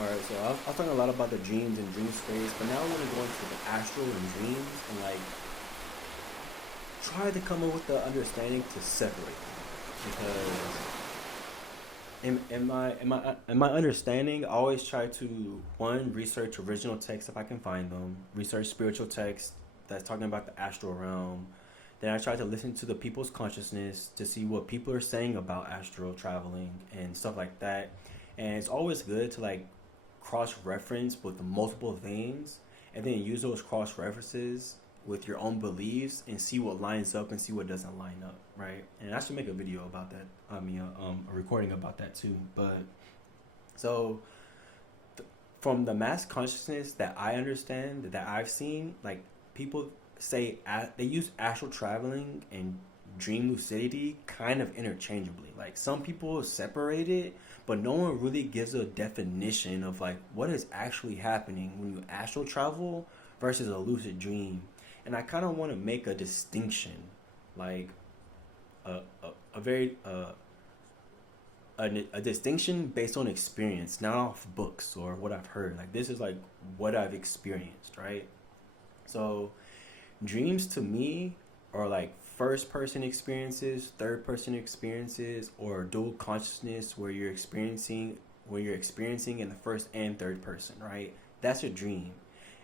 All right, so I was talking a lot about the dreams and dream space, but now I want to go into the astral and dreams and like try to come up with the understanding to separate them. Because in my understanding, I always try to one research original texts if I can find them, research spiritual texts that's talking about the astral realm. Then I try to listen to the people's consciousness to see what people are saying about astral traveling and stuff like that. And it's always good to like cross reference with multiple things and then use those cross references with your own beliefs and see what lines up and see what doesn't line up, right? And I should make a video about that. I mean, a recording about that too. But so from the mass consciousness that I understand, that I've seen, like people say they use astral traveling and dream lucidity kind of interchangeably. Like some people separate it, but no one really gives a definition of like what is actually happening when you astral travel versus a lucid dream. And I kind of want to make a distinction, like a very a distinction based on experience, not off books or what I've heard. Like this is like what I've experienced, right? So dreams to me are like first person experiences, third person experiences, or dual consciousness where you're experiencing in the first and third person, right? That's a dream.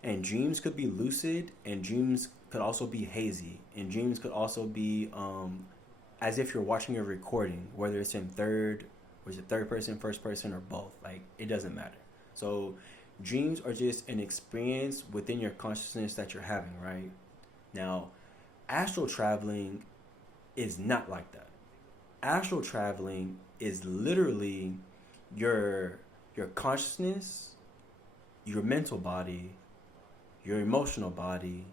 And dreams could be lucid, and dreams could also be hazy, and dreams could also be as if you're watching a recording, whether it's in third person, first person, or both. Like it doesn't matter. So dreams are just an experience within your consciousness that you're having, right? Now, astral traveling is not like that. Astral traveling is literally your consciousness, your mental body, your emotional body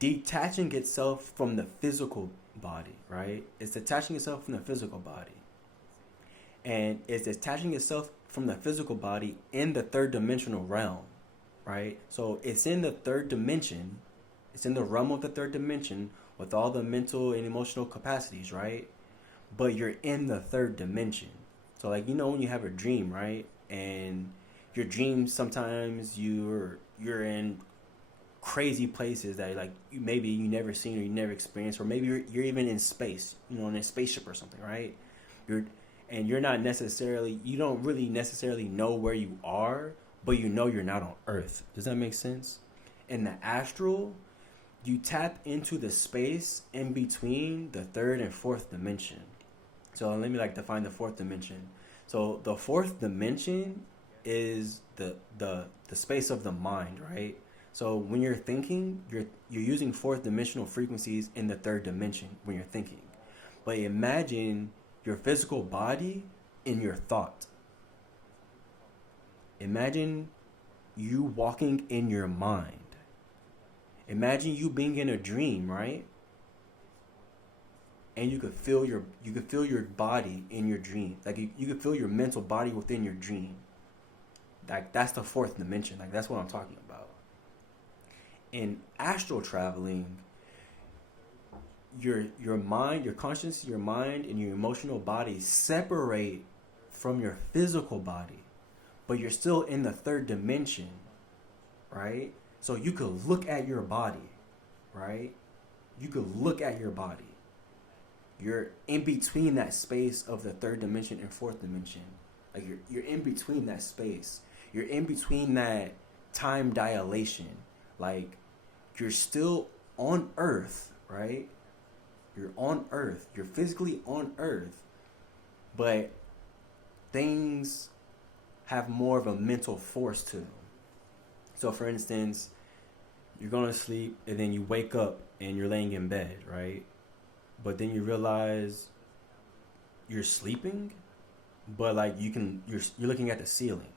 detaching itself from the physical body, right? It's detaching itself from the physical body. And it's detaching itself from the physical body in the third dimensional realm, right? So it's in the third dimension, it's in the realm of the third dimension with all the mental and emotional capacities, right? But you're in the third dimension. So like when you have a dream, right? And your dreams sometimes you're in crazy places that like maybe you never seen or you never experienced, or maybe you're even in space, in a spaceship or something, right? You're and you don't really necessarily know where you are, but you're not on Earth. Does that make sense? In the astral, you tap into the space in between the third and fourth dimension. So let me like define the fourth dimension. So the fourth dimension is the space of the mind, right? So when you're thinking, you're using fourth dimensional frequencies in the third dimension when you're thinking. But imagine your physical body in your thought. Imagine you walking in your mind. Imagine you being in a dream, right? And you could feel your body in your dream. Like you could feel your mental body within your dream. Like that's the fourth dimension. Like that's what I'm talking about. In astral traveling, your mind, your conscience, your mind, and your emotional body separate from your physical body, but you're still in the third dimension, right? So you could look at your body, right? You could look at your body. You're in between that space of the third dimension and fourth dimension. Like you're in between that space. You're in between that time dilation. Like you're still on Earth, right? You're on Earth. You're physically on Earth, but things have more of a mental force to them. So, for instance, you're going to sleep and then you wake up and you're laying in bed, right? But then you realize you're sleeping, but like you're looking at the ceiling,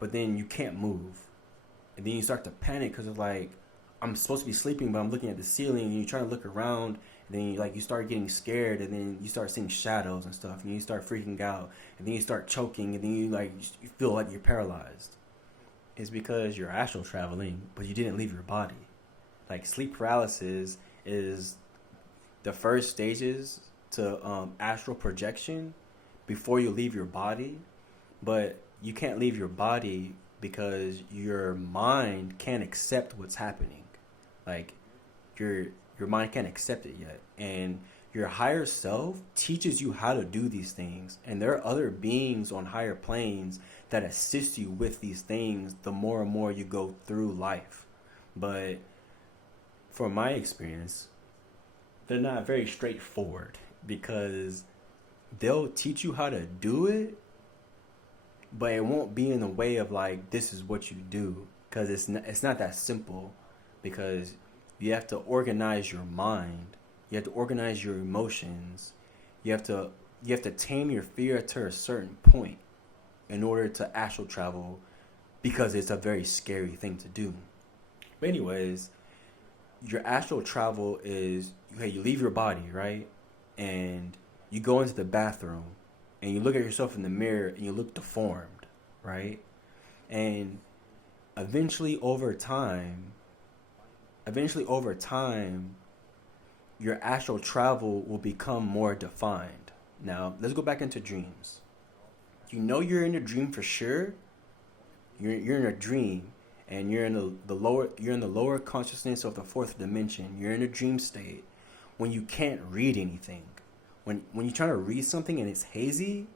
but then you can't move, and then you start to panic because it's like I'm supposed to be sleeping, but I'm looking at the ceiling, and you try to look around, and then you start getting scared, and then you start seeing shadows and stuff, and you start freaking out, and then you start choking, and then you feel like you're paralyzed. It's because you're astral traveling, but you didn't leave your body. Like sleep paralysis is the first stages to astral projection before you leave your body, but you can't leave your body because your mind can't accept what's happening. Like your your mind can't accept it yet, and your higher self teaches you how to do these things, and there are other beings on higher planes that assist you with these things the more and more you go through life. But from my experience, they're not very straightforward because they'll teach you how to do it, but it won't be in the way of like this is what you do, because it's not that simple, because you have to organize your mind, you have to organize your emotions, you have to tame your fear to a certain point in order to astral travel, because it's a very scary thing to do. But anyways, your astral travel is, okay, you leave your body, right? And you go into the bathroom and you look at yourself in the mirror and you look deformed, right? And eventually over time, your astral travel will become more defined. Now, let's go back into dreams. You know you're in a dream for sure. You're in a dream, and you're in the lower consciousness of the fourth dimension. You're in a dream state when you can't read anything. When you're trying to read something and it's hazy,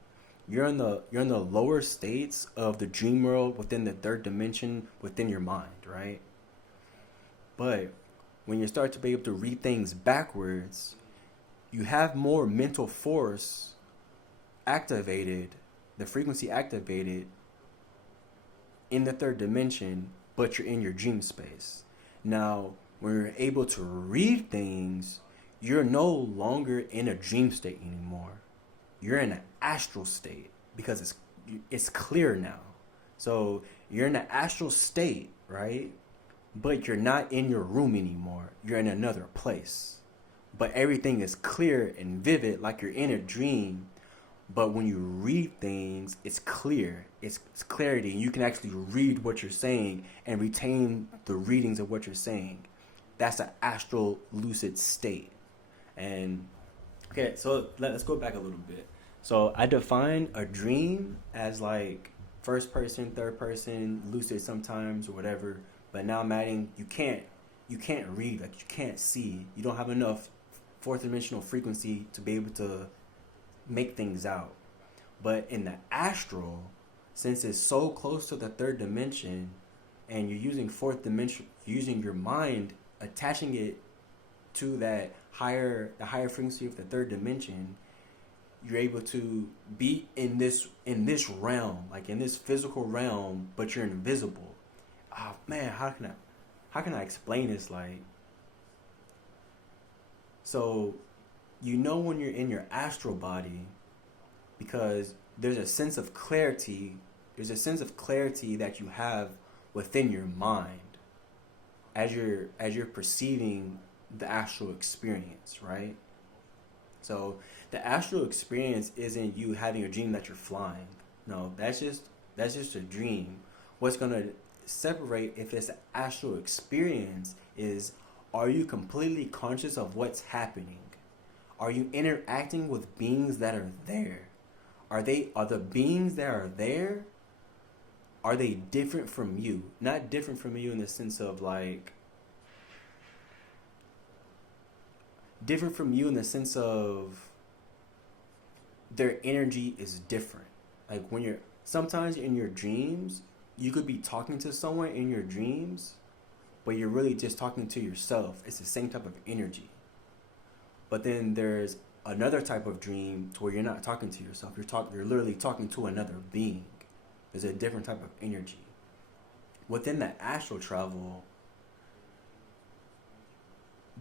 you're in the lower states of the dream world within the third dimension within your mind, right? But when you start to be able to read things backwards, you have more mental force activated, the frequency activated in the third dimension, but you're in your dream space. Now, when you're able to read things, you're no longer in a dream state anymore. You're in an astral state because it's clear now. So you're in an astral state, right? But you're not in your room anymore. You're in another place. But everything is clear and vivid like you're in a dream. But when you read things, it's clear. It's clarity. And you can actually read what you're saying and retain the readings of what you're saying. That's an astral lucid state. And okay, so let's go back a little bit. So I define a dream as like first person, third person, lucid sometimes or whatever. But now I'm adding you can't read, like you can't see. You don't have enough fourth dimensional frequency to be able to make things out. But in the astral, since it's so close to the third dimension, and you're using fourth dimension, using your mind, attaching it to the higher frequency of the third dimension, you're able to be in this realm, like in this physical realm, but you're invisible. Oh man, how can I explain this? Like, so you know when you're in your astral body, because there's a sense of clarity. There's a sense of clarity that you have within your mind as you're perceiving the astral experience, right? So the astral experience isn't you having a dream that you're flying. No, that's just a dream. What's gonna separate if it's an astral experience is, are you completely conscious of what's happening? Are you interacting with beings that are there? Are the beings that are there, are they different from you? Not different from you in the sense of like, different from you in the sense of their energy is different. Like when you're, sometimes in your dreams, you could be talking to someone in your dreams, but you're really just talking to yourself. It's the same type of energy. But then there's another type of dream to where you're not talking to yourself. You're literally talking to another being. There's a different type of energy. Within the astral travel,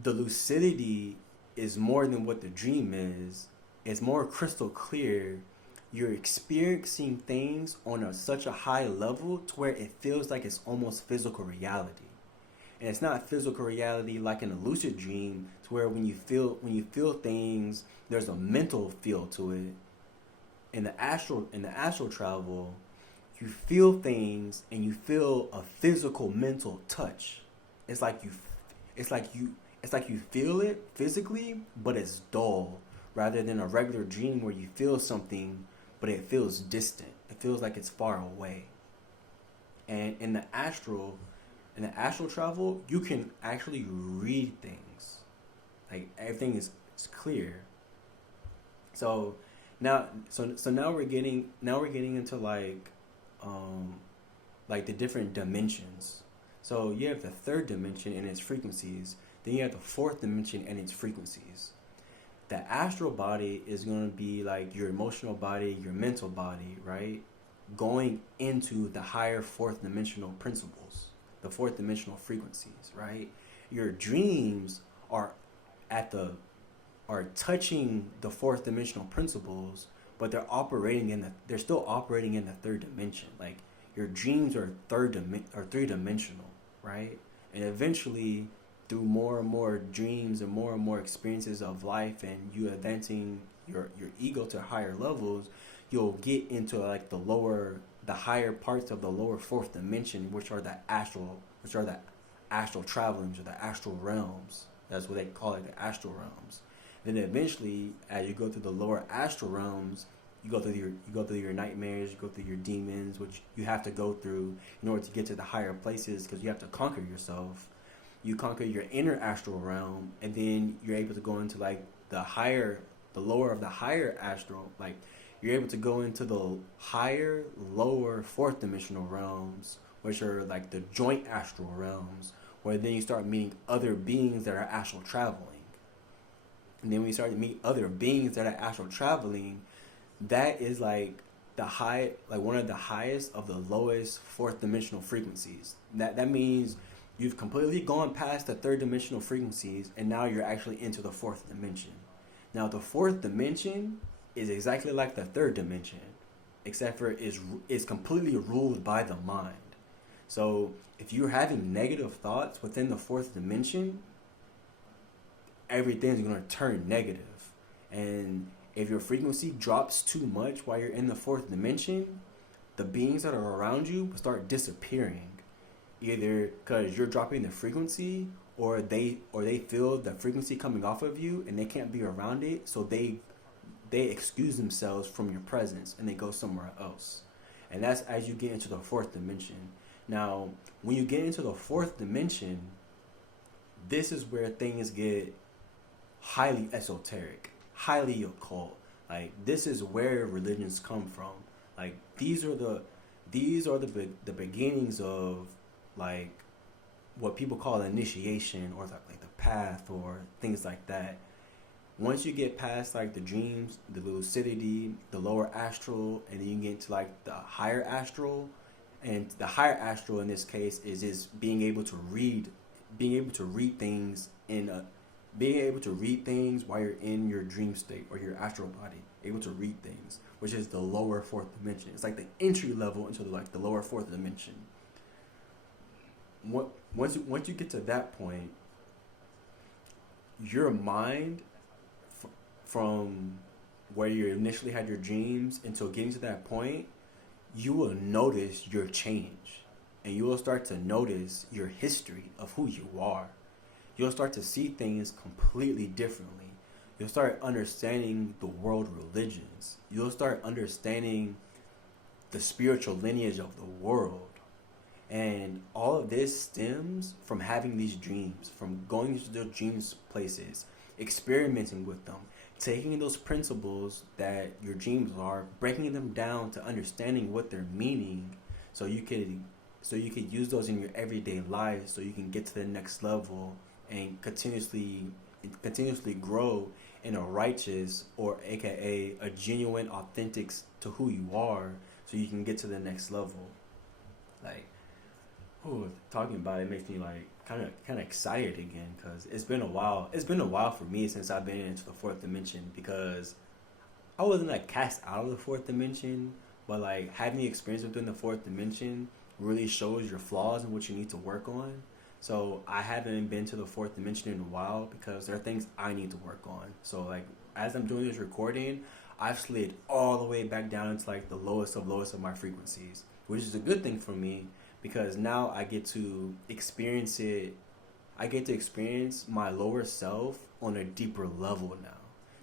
the lucidity is more than what the dream is. It's more crystal clear. You're experiencing things on such a high level to where it feels like it's almost physical reality. And it's not physical reality like in a lucid dream, to where when you feel things, there's a mental feel to it. In the astral travel, you feel things and you feel a physical mental touch. It's like you feel it physically, but it's dull, rather than a regular dream where you feel something, but it feels distant. It feels like it's far away. And in the astral travel, you can actually read things. Like everything is clear. So now we're getting into um like the different dimensions. So you have the third dimension and its frequencies. Then you have the fourth dimension and its frequencies. The astral body is going to be like your emotional body, your mental body, right? Going into the higher fourth dimensional principles, the fourth dimensional frequencies, right? Your dreams are at the are touching the fourth dimensional principles, but they're still operating in the third dimension. Like your dreams are three dimensional, right? And eventually, through more and more dreams and more experiences of life, and you advancing your ego to higher levels, you'll get into like the higher parts of the lower fourth dimension, which are the astral travelings or the astral realms. That's what they call it, the astral realms. Then eventually, as you go through the lower astral realms, you go through your nightmares, you go through your demons, which you have to go through in order to get to the higher places, because you have to conquer yourself. You conquer your inner astral realm, and then you're able to go into like the lower of the higher astral. Like you're able to go into the higher, lower, fourth dimensional realms, which are like the joint astral realms, where then you start meeting other beings that are astral traveling. And then when you start to meet other beings that are astral traveling, that is like one of the highest of the lowest fourth dimensional frequencies. That means you've completely gone past the third dimensional frequencies, and now you're actually into the fourth dimension. Now the fourth dimension is exactly like the third dimension, except for it's completely ruled by the mind. So if you're having negative thoughts within the fourth dimension, everything's going to turn negative. And if your frequency drops too much while you're in the fourth dimension, the beings that are around you will start disappearing. Either because you're dropping the frequency, or they feel the frequency coming off of you and they can't be around it, so they excuse themselves from your presence and they go somewhere else. And that's as you get into the fourth dimension. Now, when you get into the fourth dimension, this is where things get highly esoteric, highly occult. Like this is where religions come from. Like these are the beginnings of like what people call initiation, or like the path, or things like that. Once you get past like the dreams, the lucidity, the lower astral, and then you get into like the higher astral, and the higher astral in this case is being able to read things being able to read things while you're in your dream state or your astral body, able to read things, which is the lower fourth dimension. It's like the entry level into the lower fourth dimension. Once you get to that point, your mind, from where you initially had your dreams until getting to that point, you will notice your change, and you will start to notice your history of who you are. You'll start to see things completely differently. You'll start understanding the world religions. You'll start understanding the spiritual lineage of the world. And all of this stems from having these dreams, from going to those dreams places, experimenting with them, taking those principles that your dreams are, breaking them down to understanding what they're meaning, so you could use those in your everyday life, so you can get to the next level and continuously grow in a righteous, or aka a genuine authentic to who you are, so you can get to the next level. Like, talking about it makes me like kind of excited again, because it's been a while for me since I've been into the fourth dimension, because I wasn't like cast out of the fourth dimension, but like having experience within the fourth dimension really shows your flaws and what you need to work on. So I haven't been to the fourth dimension in a while, because there are things I need to work on. So like as I'm doing this recording, I've slid all the way back down into like the lowest of my frequencies, which is a good thing for me, because now I get to experience it. I get to experience my lower self on a deeper level now.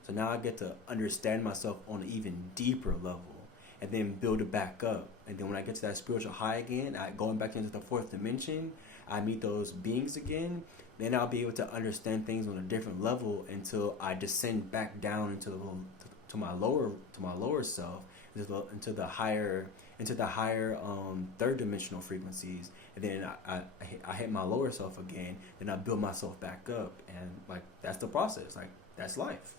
So now I get to understand myself on an even deeper level. and then build it back up. And then when I get to that spiritual high again, going back into the fourth dimension, I meet those beings again. Then I'll be able to understand things on a different level until I descend back down to my lower self, into the higher third dimensional frequencies, and then I hit my lower self again. Then I build myself back up, and like that's the process. Like that's life.